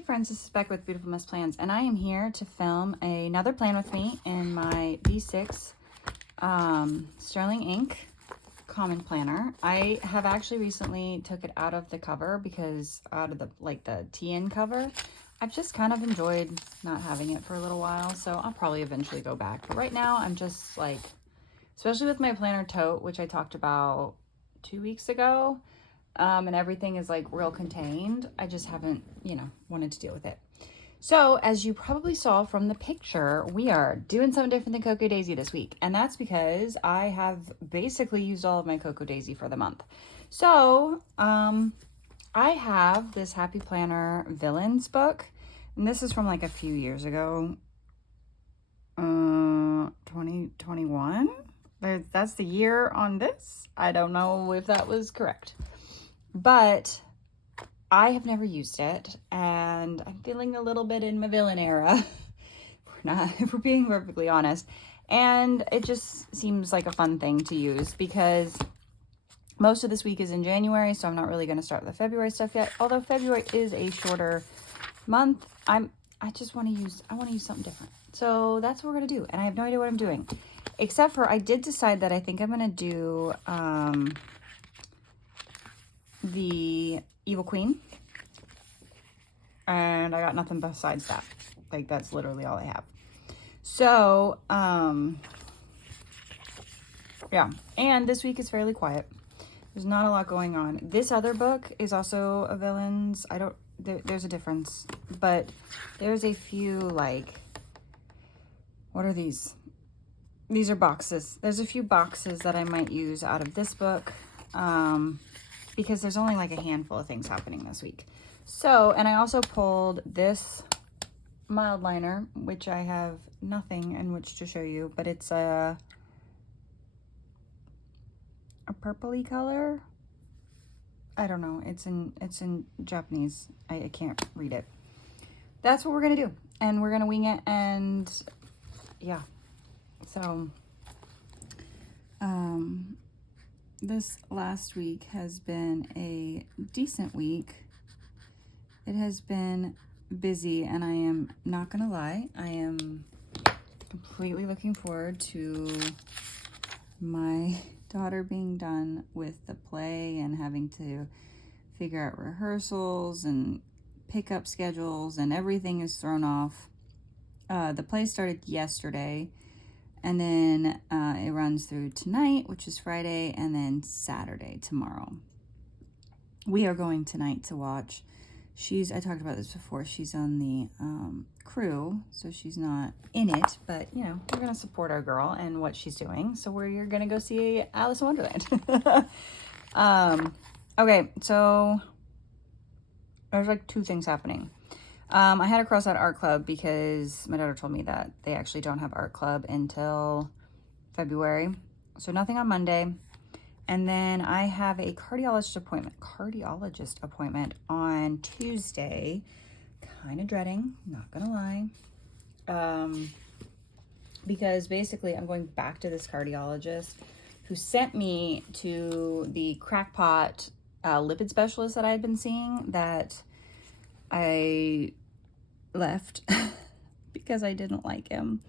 Hey friends, this is Beck with Beautiful Mess Plans, and I am here to film another plan with me in my B6 Sterling Ink Common Planner. I have actually recently took it out of the cover because out of the TN cover, I've just kind of enjoyed not having it for a little while, so I'll probably eventually go back. But right now, I'm just like, especially with my planner tote, which I talked about 2 weeks ago, and everything is like real contained. I just haven't, wanted to deal with it. So as you probably saw from the picture, we are doing something different than Cocoa Daisy this week. And that's because I have basically used all of my Cocoa Daisy for the month. So I have this Happy Planner Villains book. And this is from like a few years ago. 2021? That's the year on this. I don't know if that was correct. But I have never used it, and I'm feeling a little bit in my villain era, if we're being perfectly honest. And it just seems like a fun thing to use because most of this week is in January, so I'm not really going to start the February stuff yet. Although February is a shorter month, I want to use something different. So that's what we're going to do, and I have no idea what I'm doing. Except for I did decide that I think I'm going to do the Evil Queen, and I got nothing besides that. Like, that's literally all I have. So yeah, and this week is fairly quiet. There's not a lot going on. This other book is also a villains. There's a difference, but there's a few, like, what are these? These are boxes. There's a few boxes that I might use out of this book, because there's only like a handful of things happening this week. So, and I also pulled this mild liner, which I have nothing in which to show you, but it's a purpley color. I don't know. It's in Japanese. I can't read it. That's what we're gonna do, and we're gonna wing it, and yeah. So, this last week has been a decent week. It has been busy, and I am not gonna lie, I am completely looking forward to my daughter being done with the play and having to figure out rehearsals and pickup schedules, and everything is thrown off. The play started yesterday, and then it runs through tonight, which is Friday, and then Saturday, tomorrow. We are going tonight to watch. I talked about this before, she's on the crew, so she's not in it, but, we're going to support our girl and what she's doing. So we're going to go see Alice in Wonderland. Okay, so there's like two things happening. I had to cross out art club because my daughter told me that they actually don't have art club until February. So nothing on Monday. And then I have a cardiologist appointment on Tuesday. Kind of dreading, not gonna lie. Because basically I'm going back to this cardiologist who sent me to the crackpot lipid specialist that I had been seeing, that I left because I didn't like him.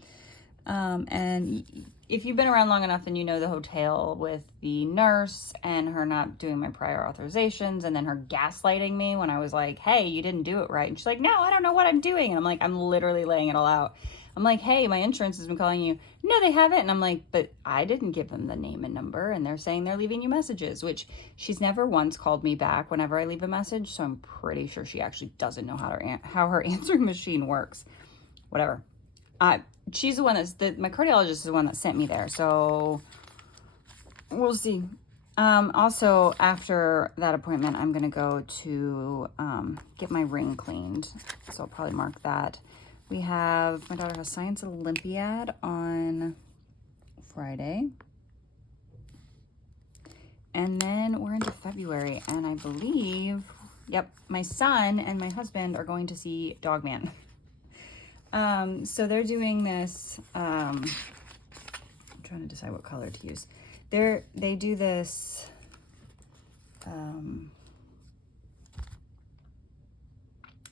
And if you've been around long enough, then you know the hotel with the nurse and her not doing my prior authorizations, and then her gaslighting me when I was like, hey, you didn't do it right. And she's like, no, I don't know what I'm doing. And I'm like, I'm literally laying it all out. I'm like, hey, my insurance has been calling you. No, they haven't. And I'm like, but I didn't give them the name and number, and they're saying they're leaving you messages, which she's never once called me back whenever I leave a message. So I'm pretty sure she actually doesn't know how her answering machine works. Whatever. She's the one my cardiologist is the one that sent me there. So we'll see. Also, after that appointment, I'm going to go to get my ring cleaned. So I'll probably mark that. My daughter has Science Olympiad on Friday. And then we're into February, and I believe, my son and my husband are going to see Dogman. So they're doing this, I'm trying to decide what color to use. They do this,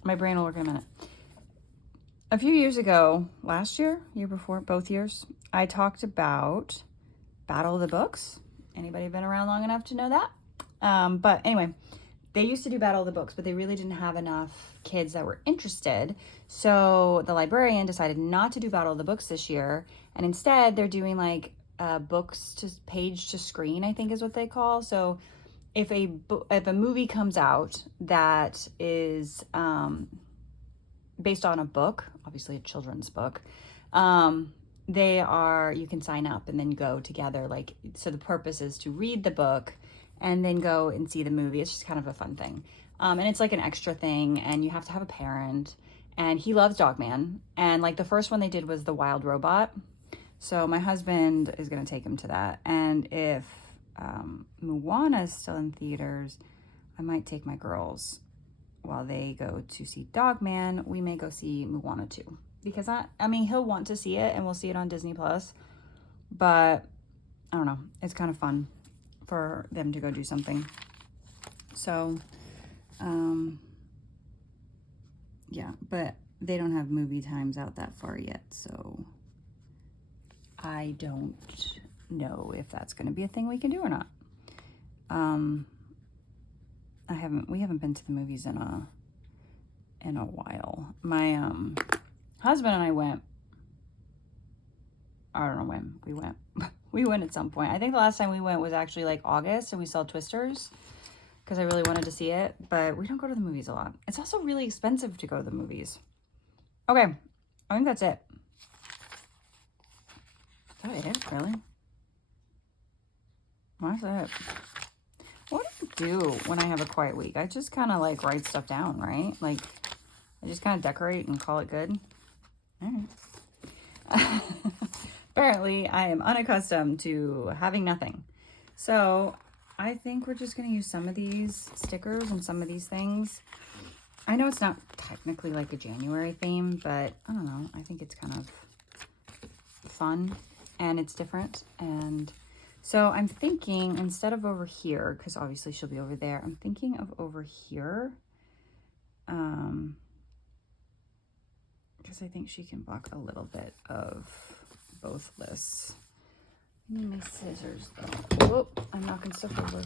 My brain will work in a minute. A few years ago, last year, year before, both years, I talked about Battle of the Books. Anybody been around long enough to know that? But anyway, they used to do Battle of the Books, but they really didn't have enough kids that were interested. So the librarian decided not to do Battle of the Books this year. And instead, they're doing like books to page to screen, I think is what they call. So if a movie comes out that is based on a book, obviously a children's book, you can sign up and then go together. Like, so the purpose is to read the book and then go and see the movie. It's just kind of a fun thing. And it's like an extra thing, and you have to have a parent. And he loves Dogman. And like the first one they did was The Wild Robot. So my husband is going to take him to that. And if Moana is still in theaters, I might take my girls while they go to see Dogman. We may go see Moana too. Because I mean, he'll want to see it, and we'll see it on Disney Plus. But I don't know. It's kind of fun for them to go do something. So, yeah, but they don't have movie times out that far yet, so I don't know if that's going to be a thing we can do or not. We haven't been to the movies in a while. My husband and I went. I don't know when we went. We went at some point. I think the last time we went was actually like August, and we saw Twisters because I really wanted to see it, but we don't go to the movies a lot. It's also really expensive to go to the movies. Okay, I think that's it. Is that it? Really? What's that? What do I do when I have a quiet week? I just kind of like write stuff down, right? Like, I just kind of decorate and call it good. All right. Apparently, I am unaccustomed to having nothing. So, I think we're just going to use some of these stickers and some of these things. I know it's not technically like a January theme, but I don't know. I think it's kind of fun and it's different. And so I'm thinking instead of over here, because obviously she'll be over there, I'm thinking of over here. Because I think she can block a little bit of both lists. I need my scissors though. Whoop, I'm knocking stuff over.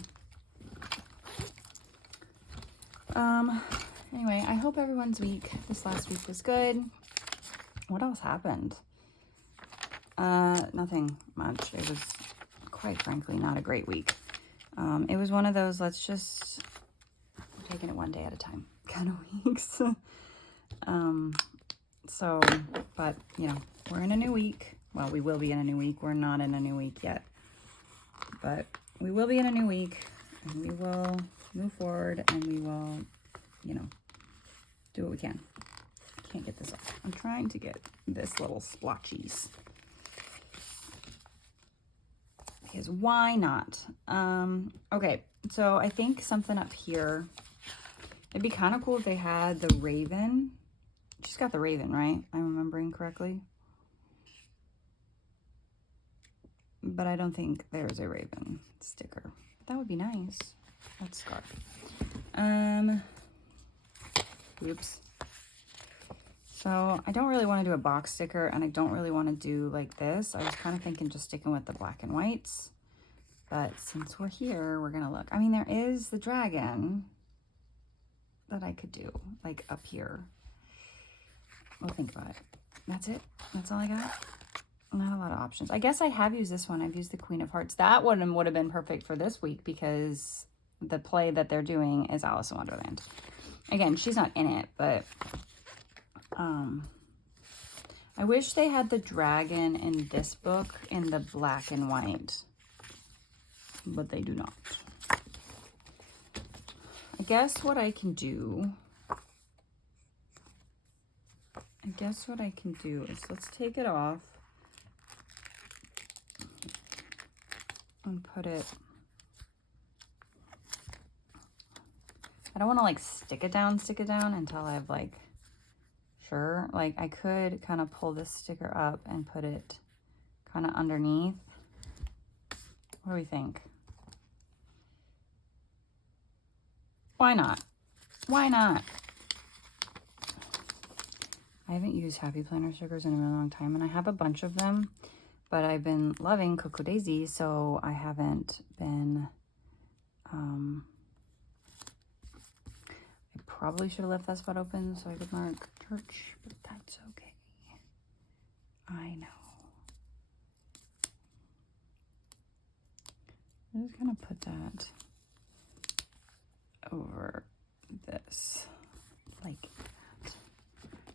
Anyway, I hope everyone's week, this last week was good. What else happened? Nothing much. It was, quite frankly, not a great week. It was one of those, we're taking it one day at a time kind of weeks. So, but, you know, we're in a new week. Well, we will be in a new week. We're not in a new week yet. But we will be in a new week. And we will move forward. And we will, you know, do what we can. I can't get this off. I'm trying to get this little splotchies. Because why not? Okay, so I think something up here. It'd be kind of cool if they had the Raven. She's got the Raven, right? I'm remembering correctly. But I don't think there's a Raven sticker. That would be nice. That's Scarf. Oops. So I don't really want to do a box sticker, and I don't really want to do like this. I was kind of thinking just sticking with the black and whites. But since we're here, we're going to look. I mean, there is the dragon that I could do, like up here. We'll think about it. That's it. That's all I got. Not a lot of options. I guess I have used this one. I've used the Queen of Hearts. That one would have been perfect for this week because the play that they're doing is Alice in Wonderland. Again, she's not in it, but I wish they had the dragon in this book in the black and white, but they do not. I guess what I can do is let's take it off and put it. I don't want to like stick it down until I've like sure. Like I could kind of pull this sticker up and put it kind of underneath. What do we think? Why not? Why not? I haven't used Happy Planner stickers in a really long time, and I have a bunch of them, but I've been loving Cocoa Daisy, so I haven't been, I probably should have left that spot open so I could mark church, but that's okay. I know. I'm just gonna put that over this, like that.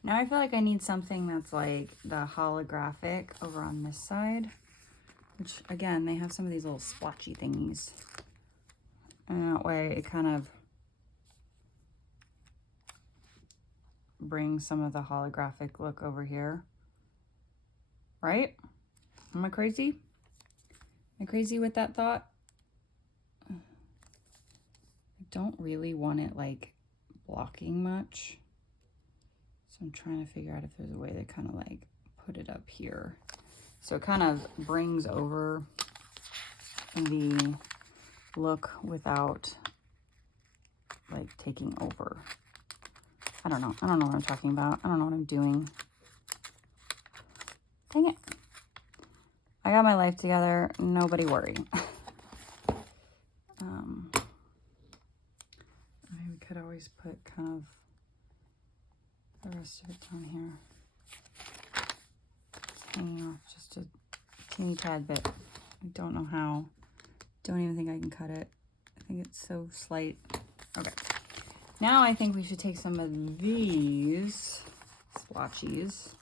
Now I feel like I need something that's like the holographic over on this side, which again, they have some of these little splotchy thingies. And that way it kind of brings some of the holographic look over here. Right? Am I crazy? Am I crazy with that thought? I don't really want it like blocking much. So I'm trying to figure out if there's a way to kind of like put it up here. So it kind of brings over the look without like taking over. I don't know. I don't know what I'm talking about. I don't know what I'm doing. Dang it. I got my life together. Nobody worry. I could always put kind of the rest of it down here. It's hanging off just a teeny tad bit. I don't know how. Don't even think I can cut it. I think it's so slight. Okay. Now I think we should take some of these splotchies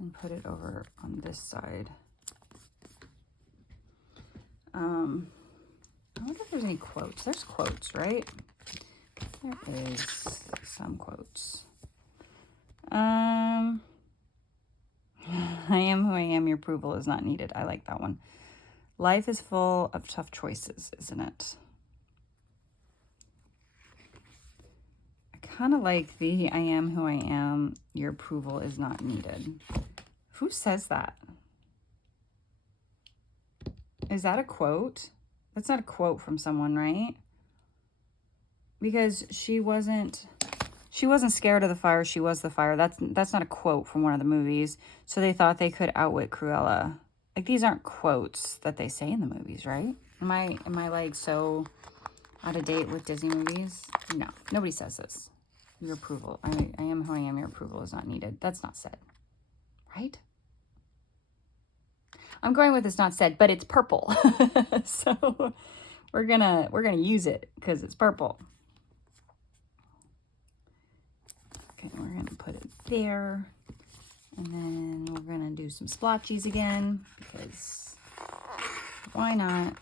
and put it over on this side. I wonder if there's any quotes. There's quotes, right? There is some quotes. I am who I am. Your approval is not needed. I like that one. Life is full of tough choices, isn't it? I kind of like the I am who I am. Your approval is not needed. Who says that? Is that a quote? That's not a quote from someone, right? Because she wasn't scared of the fire. She was the fire. That's not a quote from one of the movies. So they thought they could outwit Cruella. Like, these aren't quotes that they say in the movies, right? Am I like so out of date with Disney movies? No, nobody says this. Your approval. I am who I am. Your approval is not needed. That's not said, right? I'm going with it's not said, but it's purple. So we're gonna use it because it's purple. Okay, we're gonna put it there. And then we're gonna do some splotchies again because why not?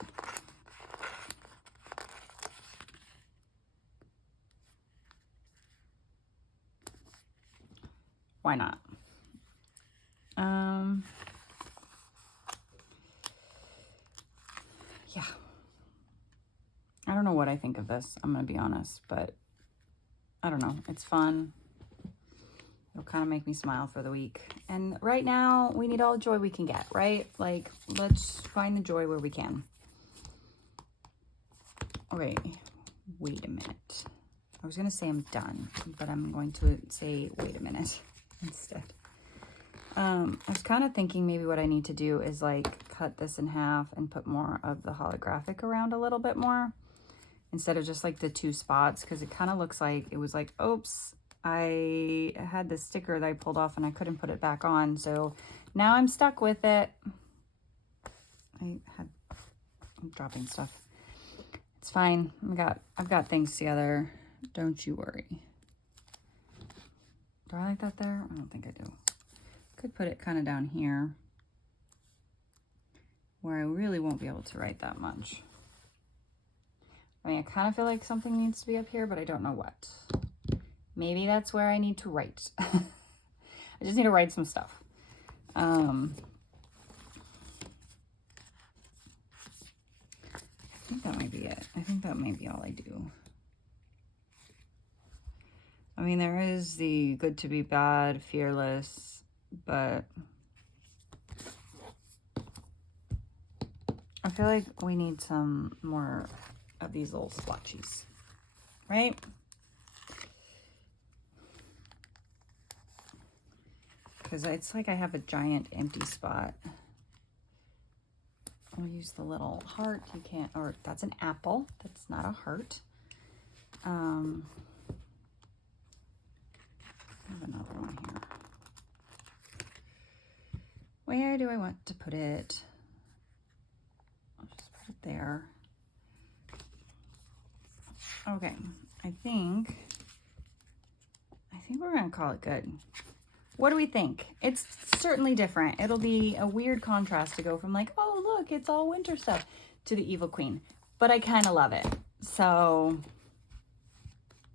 Why not? Yeah. I don't know what I think of this, I'm gonna be honest, but I don't know. It's fun. It'll kind of make me smile for the week. And right now, we need all the joy we can get, right? Like, let's find the joy where we can. Okay, wait a minute. I was gonna say I'm done, but I'm going to say wait a minute instead. I was kind of thinking maybe what I need to do is like cut this in half and put more of the holographic around a little bit more instead of just like the two spots, because it kind of looks like it was like, oops, I had this sticker that I pulled off and I couldn't put it back on, so now I'm stuck with it. I'm dropping stuff. It's fine. I've got things together. Don't you worry. Do I like that there? I don't think I do. Could put it kind of down here where I really won't be able to write that much. I mean, I kind of feel like something needs to be up here, but I don't know what. Maybe that's where I need to write. I just need to write some stuff. I think that might be it. I think that might be all I do. I mean, there is the good to be bad, fearless, but I feel like we need some more of these little splotchies, right? because it's like I have a giant empty spot. I'll use the little heart. You can't, or that's an apple. That's not a heart. I have another one here. Where do I want to put it? I'll just put it there. Okay, I think we're gonna call it good. What do we think? It's certainly different. It'll be a weird contrast to go from like, oh look, it's all winter stuff, to the Evil Queen. But I kind of love it. So,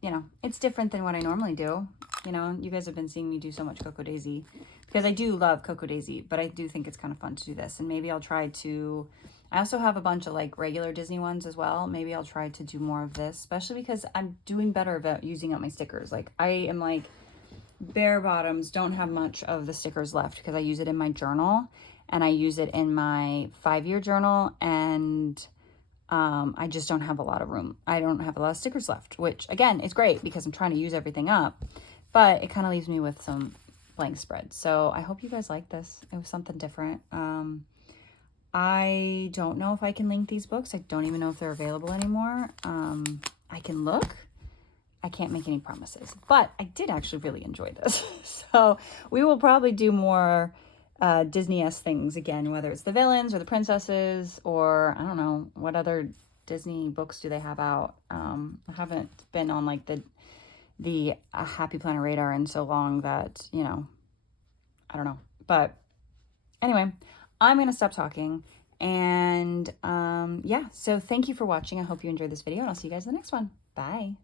you know, it's different than what I normally do. You know, you guys have been seeing me do so much Coco Daisy because I do love Coco Daisy, but I do think it's kind of fun to do this. And maybe I'll try to, I also have a bunch of like regular Disney ones as well. Maybe I'll try to do more of this, especially because I'm doing better about using up my stickers. Like I am like, bare bottoms, don't have much of the stickers left because I use it in my journal and I use it in my 5-year journal, and I just don't have a lot of room. I don't have a lot of stickers left, which again is great because I'm trying to use everything up, but it kind of leaves me with some blank spreads. So I hope you guys like this. It was something different. I don't know if I can link these books. I don't even know if they're available anymore. I can look. I can't make any promises, but I did actually really enjoy this. So we will probably do more Disney-esque things again, whether it's the villains or the princesses, or I don't know, what other Disney books do they have out? I haven't been on like the Happy Planet radar in so long that, you know, I don't know. But anyway, I'm going to stop talking. And yeah, so thank you for watching. I hope you enjoyed this video, and I'll see you guys in the next one. Bye.